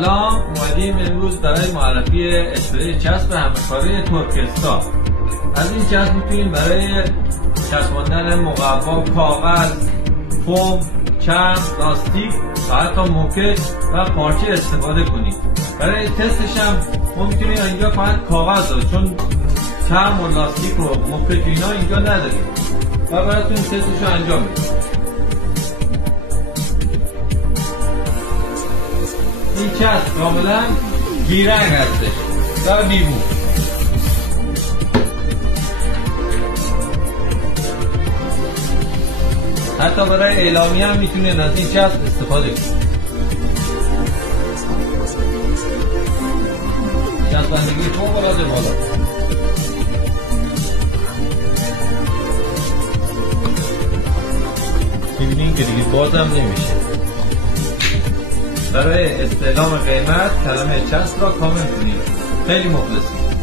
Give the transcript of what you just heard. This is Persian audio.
سلام، اومدیم امروز برای معرفی اسپری چسب همکاری ترکستا. از این چسب میتونیم برای چسباندن مقوا، کاغذ، فوم، چرم، لاستیک و حتی موکت و پارچه استفاده کنیم. برای تستش هم ما میتونیم اینجا فقط کاغذ داریم، چون چرم و لاستیک و موکت اینا اینجا نداریم و براتون تستش رو انجام میدیم. این چسب کاملا بیرنگ هستش و بیبو. حتی برای اعلامی هم میتونید از این چسب استفاده کنید. چسبندگی فوق العاده بالا. میبینید که دیگه بازم نمیشه. برای استعلام قیمت کلمه چسب را کامل کنید. خیلی مخلصیم.